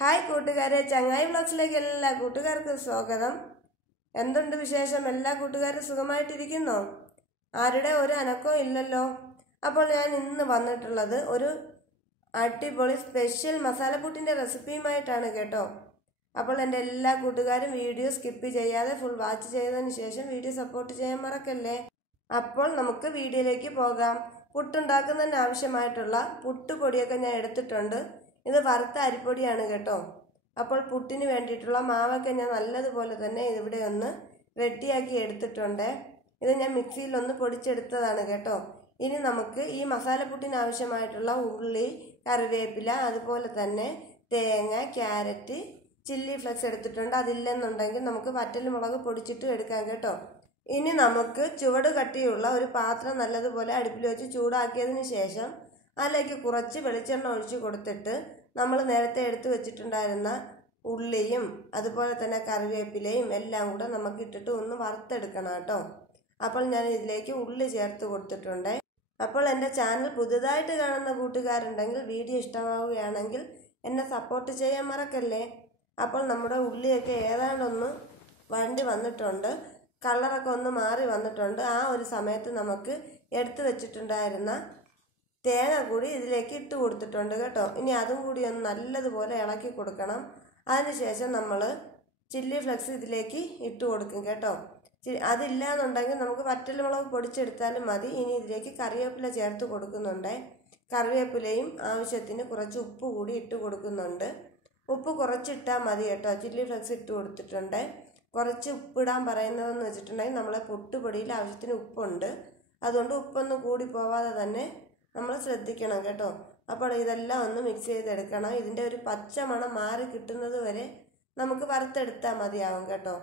Hi കൂട്ടുകാരെ, ചങ്ങായി വ്ളോഗ്സിലേക്ക് എല്ലാ കൂട്ടുകാർക്കും സ്വാഗതം. എന്തുണ്ട് വിശേഷം? എല്ലാ കൂട്ടുകാരും സുഖമായിട്ടിരിക്കുന്നോ? ആരുടെ ഒരു അനക്കവും ഇല്ലല്ലോ. അപ്പോൾ ഞാൻ ഇന്ന് വന്നിട്ടുള്ളത് ഒരു അടിപൊളി സ്പെഷ്യൽ മസാലപ്പുട്ടിൻ്റെ റെസിപ്പിയുമായിട്ടാണ് കേട്ടോ. അപ്പോൾ എൻ്റെ എല്ലാ കൂട്ടുകാരും വീഡിയോ സ്കിപ്പ് ചെയ്യാതെ ഫുൾ വാച്ച് ചെയ്തതിന് ശേഷം വീഡിയോ സപ്പോർട്ട് ചെയ്യാൻ മറക്കല്ലേ. അപ്പോൾ നമുക്ക് വീഡിയോയിലേക്ക് പോകാം. പുട്ടുണ്ടാക്കുന്നതിന് ആവശ്യമായിട്ടുള്ള പുട്ടുപൊടിയൊക്കെ ഞാൻ എടുത്തിട്ടുണ്ട്. ഇത് വറുത്ത അരിപ്പൊടിയാണ് കേട്ടോ. അപ്പോൾ പുട്ടിന് വേണ്ടിയിട്ടുള്ള മാവൊക്കെ ഞാൻ നല്ലതുപോലെ തന്നെ ഇവിടെ ഒന്ന് റെഡിയാക്കി എടുത്തിട്ടുണ്ട്. ഇത് ഞാൻ മിക്സിയിലൊന്ന് പൊടിച്ചെടുത്തതാണ് കേട്ടോ. ഇനി നമുക്ക് ഈ മസാലപ്പുട്ടിന് ആവശ്യമായിട്ടുള്ള ഉള്ളി, കറിവേപ്പില, അതുപോലെ തന്നെ തേങ്ങ, ക്യാരറ്റ്, ചില്ലി ഫ്ലെക്സ് എടുത്തിട്ടുണ്ട്. അതില്ലെന്നുണ്ടെങ്കിൽ നമുക്ക് വറ്റൽമുളക് പൊടിച്ചിട്ട് എടുക്കാം കേട്ടോ. ഇനി നമുക്ക് ചുവട് കട്ടിയുള്ള ഒരു പാത്രം നല്ലതുപോലെ അടുപ്പിൽ വെച്ച് ചൂടാക്കിയതിന് ശേഷം അതിലേക്ക് കുറച്ച് വെളിച്ചെണ്ണ ഒഴിച്ച് കൊടുത്തിട്ട് നമ്മൾ നേരത്തെ എടുത്തു വെച്ചിട്ടുണ്ടായിരുന്ന ഉള്ളിയും അതുപോലെ തന്നെ കറിവേപ്പിലയും എല്ലാം കൂടെ നമുക്ക് ഇട്ടിട്ട് ഒന്ന് വറുത്തെടുക്കണം കേട്ടോ. അപ്പോൾ ഞാൻ ഇതിലേക്ക് ഉള്ളി ചേർത്ത് കൊടുത്തിട്ടുണ്ട്. അപ്പോൾ എൻ്റെ ചാനൽ പുതുതായിട്ട് കാണുന്ന കൂട്ടുകാരുണ്ടെങ്കിൽ വീഡിയോ ഇഷ്ടമാവുകയാണെങ്കിൽ എന്നെ സപ്പോർട്ട് ചെയ്യാൻ മറക്കല്ലേ. അപ്പോൾ നമ്മുടെ ഉള്ളിയൊക്കെ ഏതാണ്ടൊന്ന് വണ്ടി വന്നിട്ടുണ്ട്, കളറൊക്കെ ഒന്ന് മാറി വന്നിട്ടുണ്ട്. ആ ഒരു സമയത്ത് നമുക്ക് എടുത്തു വെച്ചിട്ടുണ്ടായിരുന്ന തേങ്ങ കൂടി ഇതിലേക്ക് ഇട്ട് കൊടുത്തിട്ടുണ്ട് കേട്ടോ. ഇനി അതും കൂടി ഒന്ന് നല്ലതുപോലെ ഇളക്കി കൊടുക്കണം. അതിനുശേഷം നമ്മൾ ചില്ലി ഫ്ലെക്സ് ഇതിലേക്ക് ഇട്ട് കൊടുക്കും കേട്ടോ. അതില്ല എന്നുണ്ടെങ്കിൽ നമുക്ക് വറ്റൽമുളക് പൊടിച്ചെടുത്താലും മതി. ഇനി ഇതിലേക്ക് കറിവേപ്പില ചേർത്ത് കൊടുക്കുന്നുണ്ട്. കറിവേപ്പിലയും ആവശ്യത്തിന് കുറച്ച് ഉപ്പ് കൂടി ഇട്ട് കൊടുക്കുന്നുണ്ട്. ഉപ്പ് കുറച്ചിട്ടാൽ മതി കേട്ടോ. ചില്ലി ഫ്ലെക്സ് ഇട്ട് കൊടുത്തിട്ടുണ്ട്. കുറച്ച് ഉപ്പിടാൻ പറയുന്നതെന്ന് വെച്ചിട്ടുണ്ടെങ്കിൽ നമ്മളെ പുട്ടുപൊടിയിൽ ആവശ്യത്തിന് ഉപ്പുണ്ട്. അതുകൊണ്ട് ഉപ്പൊന്നും കൂടി പോവാതെ തന്നെ നമ്മൾ ശ്രദ്ധിക്കണം കേട്ടോ. അപ്പോൾ ഇതെല്ലാം ഒന്ന് മിക്സ് ചെയ്തെടുക്കണം. ഇതിൻ്റെ ഒരു പച്ച മണം മാറി കിട്ടുന്നത് വരെ നമുക്ക് വറുത്തെടുത്താൽ മതിയാവും കേട്ടോ.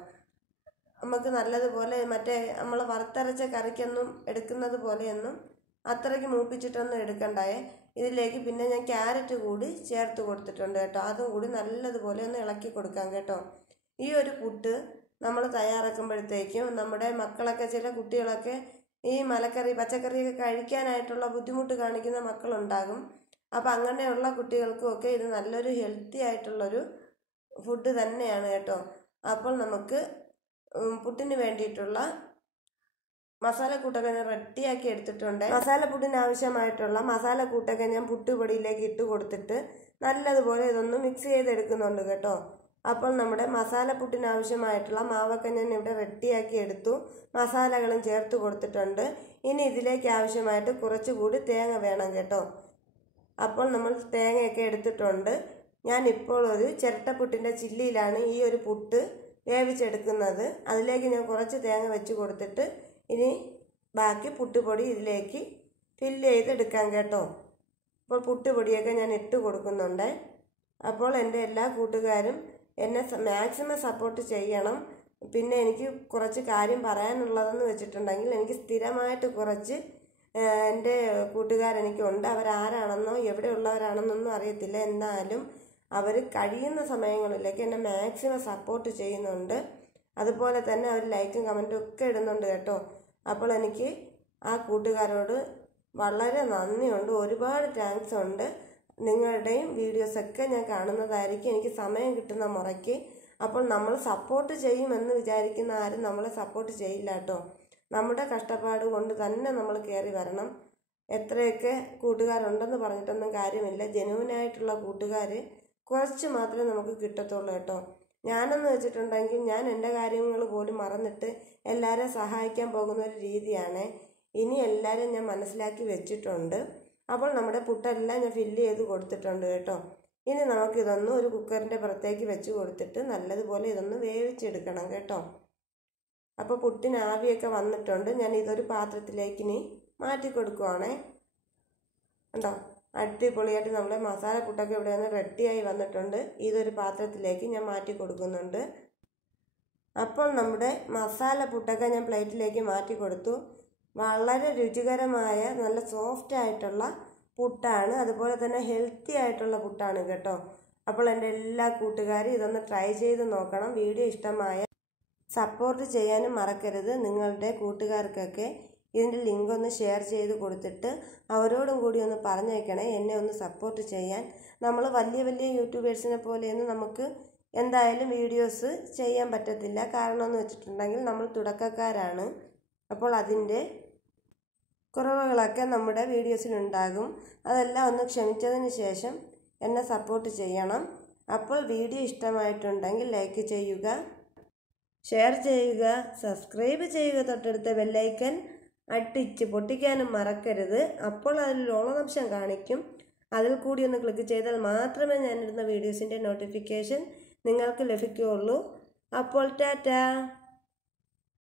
നമുക്ക് നല്ലതുപോലെ മറ്റേ നമ്മൾ വറുത്തരച്ച കറിക്കൊന്നും എടുക്കുന്നത് പോലെയൊന്നും അത്രയ്ക്ക് മൂപ്പിച്ചിട്ടൊന്നും എടുക്കണ്ടായേ. ഇതിലേക്ക് പിന്നെ ഞാൻ ക്യാരറ്റ് കൂടി ചേർത്ത് കൊടുത്തിട്ടുണ്ട് കേട്ടോ. അതും കൂടി നല്ലതുപോലെ ഒന്ന് ഇളക്കി കൊടുക്കാം കേട്ടോ. ഈ ഒരു പുട്ട് നമ്മൾ തയ്യാറാക്കുമ്പോഴത്തേക്കും നമ്മുടെ മക്കളൊക്കെ, ചില കുട്ടികളൊക്കെ ഈ മലക്കറി പച്ചക്കറിയൊക്കെ കഴിക്കാനായിട്ടുള്ള ബുദ്ധിമുട്ട് കാണിക്കുന്ന മക്കളുണ്ടാകും. അപ്പം അങ്ങനെയുള്ള കുട്ടികൾക്കുമൊക്കെ ഇത് നല്ലൊരു ഹെൽത്തി ആയിട്ടുള്ളൊരു ഫുഡ് തന്നെയാണ് കേട്ടോ. അപ്പോൾ നമുക്ക് പുട്ടിന് വേണ്ടിയിട്ടുള്ള മസാലക്കൂട്ടൊക്കെ ഞാൻ റെഡിയാക്കി എടുത്തിട്ടുണ്ട്. മസാലപ്പുട്ടിന് ആവശ്യമായിട്ടുള്ള മസാലക്കൂട്ടൊക്കെ ഞാൻ പുട്ടുപൊടിയിലേക്ക് ഇട്ട് കൊടുത്തിട്ട് നല്ലതുപോലെ ഇതൊന്ന് മിക്സ് ചെയ്തെടുക്കുന്നുണ്ട് കേട്ടോ. അപ്പോൾ നമ്മുടെ മസാലപ്പുട്ടിന് ആവശ്യമായിട്ടുള്ള മാവൊക്കെ ഞാൻ ഇവിടെ റെഡിയാക്കി എടുത്തു. മസാലകളും ചേർത്ത് കൊടുത്തിട്ടുണ്ട്. ഇനി ഇതിലേക്ക് ആവശ്യമായിട്ട് കുറച്ചുകൂടി തേങ്ങ വേണം കേട്ടോ. അപ്പോൾ നമ്മൾ തേങ്ങയൊക്കെ എടുത്തിട്ടുണ്ട്. ഞാനിപ്പോൾ ഒരു ചിരട്ടപ്പുട്ടിൻ്റെ ചില്ലിയിലാണ് ഈ ഒരു പുട്ട് വേവിച്ചെടുക്കുന്നത്. അതിലേക്ക് ഞാൻ കുറച്ച് തേങ്ങ വെച്ച് കൊടുത്തിട്ട് ഇനി ബാക്കി പുട്ടുപൊടി ഇതിലേക്ക് ഫില്ല് ചെയ്തെടുക്കാം കേട്ടോ. അപ്പോൾ പുട്ടുപൊടിയൊക്കെ ഞാൻ ഇട്ട് കൊടുക്കുന്നുണ്ട്. അപ്പോൾ എൻ്റെ എല്ലാ കൂട്ടുകാരും എന്നെ മാക്സിമം സപ്പോർട്ട് ചെയ്യണം. പിന്നെ എനിക്ക് കുറച്ച് കാര്യം പറയാനുള്ളതെന്ന് വെച്ചിട്ടുണ്ടെങ്കിൽ, എനിക്ക് സ്ഥിരമായിട്ട് കുറച്ച് എൻ്റെ കൂട്ടുകാരെനിക്കുണ്ട്. അവരാരാണെന്നോ എവിടെയുള്ളവരാണെന്നൊന്നും അറിയത്തില്ല. എന്നാലും അവർ കഴിയുന്ന സമയങ്ങളിലേക്ക് എന്നെ മാക്സിമം സപ്പോർട്ട് ചെയ്യുന്നുണ്ട്. അതുപോലെ തന്നെ അവർ ലൈക്കും കമൻറ്റും ഒക്കെ ഇടുന്നുണ്ട് കേട്ടോ. അപ്പോൾ എനിക്ക് ആ കൂട്ടുകാരോട് വളരെ നന്ദിയുണ്ട്, ഒരുപാട് താങ്ക്സ് ഉണ്ട്. നിങ്ങളുടെയും വീഡിയോസൊക്കെ ഞാൻ കാണുന്നതായിരിക്കും എനിക്ക് സമയം കിട്ടുന്ന മുറയ്ക്ക്. അപ്പോൾ നമ്മൾ സപ്പോർട്ട് ചെയ്യുമെന്ന് വിചാരിക്കുന്ന ആരും നമ്മളെ സപ്പോർട്ട് ചെയ്യില്ല കേട്ടോ. നമ്മുടെ കഷ്ടപ്പാട് കൊണ്ട് തന്നെ നമ്മൾ കയറി വരണം. എത്രയൊക്കെ കൂട്ടുകാരുണ്ടെന്ന് പറഞ്ഞിട്ടൊന്നും കാര്യമില്ല. ജെനുവിനായിട്ടുള്ള കൂട്ടുകാർ കുറച്ച് മാത്രമേ നമുക്ക് കിട്ടത്തുള്ളൂ കേട്ടോ. ഞാനെന്ന് വെച്ചിട്ടുണ്ടെങ്കിൽ ഞാൻ എൻ്റെ കാര്യങ്ങൾ പോലും മറന്നിട്ട് എല്ലാവരെയും സഹായിക്കാൻ പോകുന്ന ഒരു രീതിയാണ്. ഇനി എല്ലാവരും ഞാൻ മനസ്സിലാക്കി വെച്ചിട്ടുണ്ട്. അപ്പോൾ നമ്മുടെ പുട്ടെല്ലാം ഞാൻ ഫില്ല് ചെയ്ത് കൊടുത്തിട്ടുണ്ട് കേട്ടോ. ഇനി നമുക്കിതൊന്ന് ഒരു കുക്കറിൻ്റെ പുറത്തേക്ക് വെച്ച് കൊടുത്തിട്ട് നല്ലതുപോലെ ഇതൊന്ന് വേവിച്ചെടുക്കണം കേട്ടോ. അപ്പോൾ പുട്ടിന് ആവിയൊക്കെ വന്നിട്ടുണ്ട്. ഞാൻ ഇതൊരു പാത്രത്തിലേക്ക് ഇനി മാറ്റി കൊടുക്കുവാണേ. കണ്ടോ, അടിപൊളിയായിട്ട് നമ്മുടെ മസാല പുട്ടൊക്കെ ഇവിടെ നിന്ന് റെഡിയായി വന്നിട്ടുണ്ട്. ഇതൊരു പാത്രത്തിലേക്ക് ഞാൻ മാറ്റി കൊടുക്കുന്നുണ്ട്. അപ്പോൾ നമ്മുടെ മസാല പുട്ടൊക്കെ ഞാൻ പ്ലേറ്റിലേക്ക് മാറ്റി കൊടുത്തു. വളരെ രുചികരമായ നല്ല സോഫ്റ്റ് ആയിട്ടുള്ള പുട്ടാണ്. അതുപോലെ തന്നെ ഹെൽത്തി ആയിട്ടുള്ള പുട്ടാണ് കേട്ടോ. അപ്പോൾ എൻ്റെ എല്ലാ കൂട്ടുകാരും ഇതൊന്ന് ട്രൈ ചെയ്ത് നോക്കണം. വീഡിയോ ഇഷ്ടമായ സപ്പോർട്ട് ചെയ്യാനും മറക്കരുത്. നിങ്ങളുടെ കൂട്ടുകാർക്കൊക്കെ ഇതിൻ്റെ ലിങ്ക് ഒന്ന് ഷെയർ ചെയ്ത് കൊടുത്തിട്ട് അവരോടും കൂടി ഒന്ന് പറഞ്ഞേക്കണേ, എന്നെ ഒന്ന് സപ്പോർട്ട് ചെയ്യാൻ. നമ്മൾ വലിയ വലിയ യൂട്യൂബേഴ്സിനെ പോലെയൊന്നും നമുക്ക് എന്തായാലും വീഡിയോസ് ചെയ്യാൻ പറ്റത്തില്ല. കാരണം എന്ന് വെച്ചിട്ടുണ്ടെങ്കിൽ നമ്മൾ തുടക്കക്കാരാണ്. അപ്പോൾ അതിൻ്റെ കുറവുകളൊക്കെ നമ്മുടെ വീഡിയോസിലുണ്ടാകും. അതെല്ലാം ഒന്ന് ക്ഷമിച്ചതിന് ശേഷം എന്നെ സപ്പോർട്ട് ചെയ്യണം. അപ്പോൾ വീഡിയോ ഇഷ്ടമായിട്ടുണ്ടെങ്കിൽ ലൈക്ക് ചെയ്യുക, ഷെയർ ചെയ്യുക, സബ്സ്ക്രൈബ് ചെയ്യുക, തൊട്ടടുത്ത ബെല്ലൈക്കൻ അടിച്ച് പൊട്ടിക്കാനും മറക്കരുത്. അപ്പോൾ അതിൽ ഓളോപ്ഷൻ കാണിക്കും. അതിൽ കൂടി ഒന്ന് ക്ലിക്ക് ചെയ്താൽ മാത്രമേ ഞാനിടുന്ന വീഡിയോസിൻ്റെ നോട്ടിഫിക്കേഷൻ നിങ്ങൾക്ക് ലഭിക്കുകയുള്ളൂ. അപ്പോൾ ടാറ്റാ.